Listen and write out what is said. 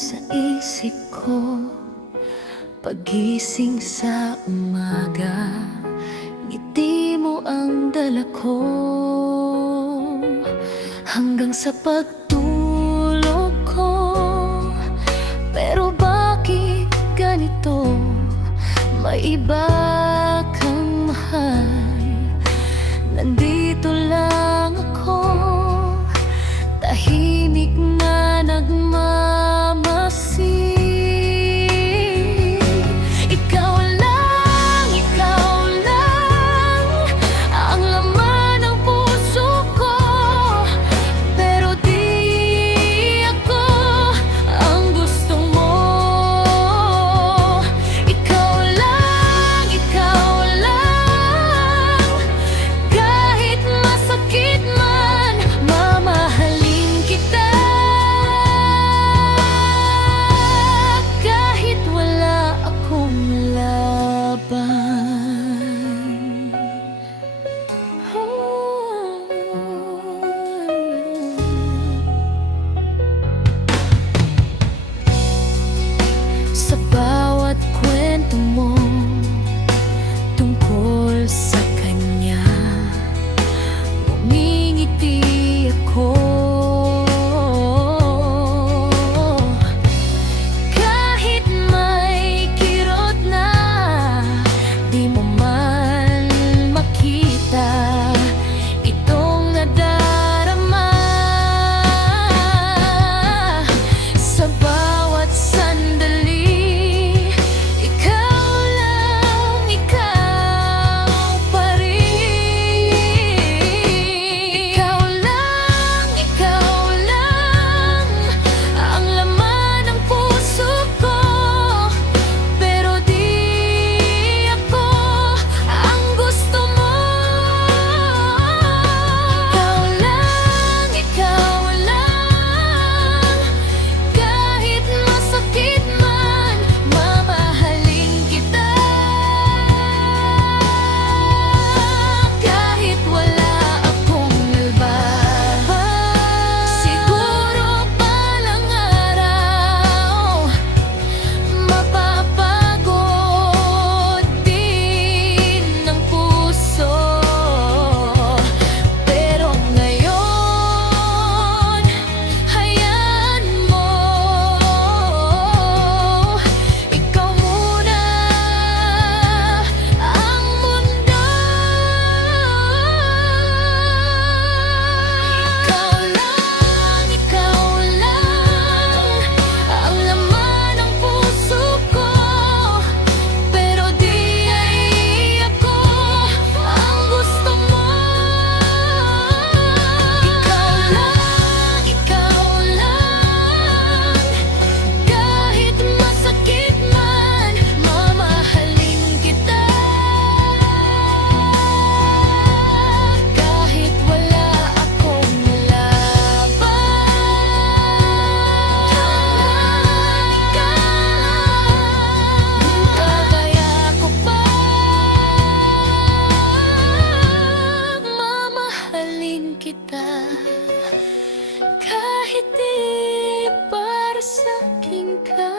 sa isip ko. Pagising sa umaga, ngiti mo ang dala ko. Hanggang sa pagtulog ko. Pero bakit ganito? May iba kang mahal. Nandito lang ako, tahimik na nagmamasid. Ikaw lang ang laman ng puso ko. Pero di ako ang gusto mo. Ikaw lang, kahit masakit man, mamahalin kita. Kahit wala akong laban. Sa bawat kwento mo tungkol sa kanya, ngumingiti ako. Kahit may kirot na di mo man makita itong nadarama. Sa bawat sandali, ikaw lang, ikaw pa rin. Ikaw lang ang laman ng puso ko. Pero di ako ang gusto mo. Ikaw lang, kahit masakit man, mamahalin kita. Kahit wala akong laban. Siguro balang araw mapapagod din ng puso. Pero ngayon, hayaan mo. Ikaw muna ang mundo. Ikaw lang ang laman ng puso ko. Pero di ako ang gusto mo. Ikaw lang, kahit masakit man, mamahalin kita. Kahit wala akong laban. Kagaya ko pa, mamahalin kita. Kahit di para sa'kin ka.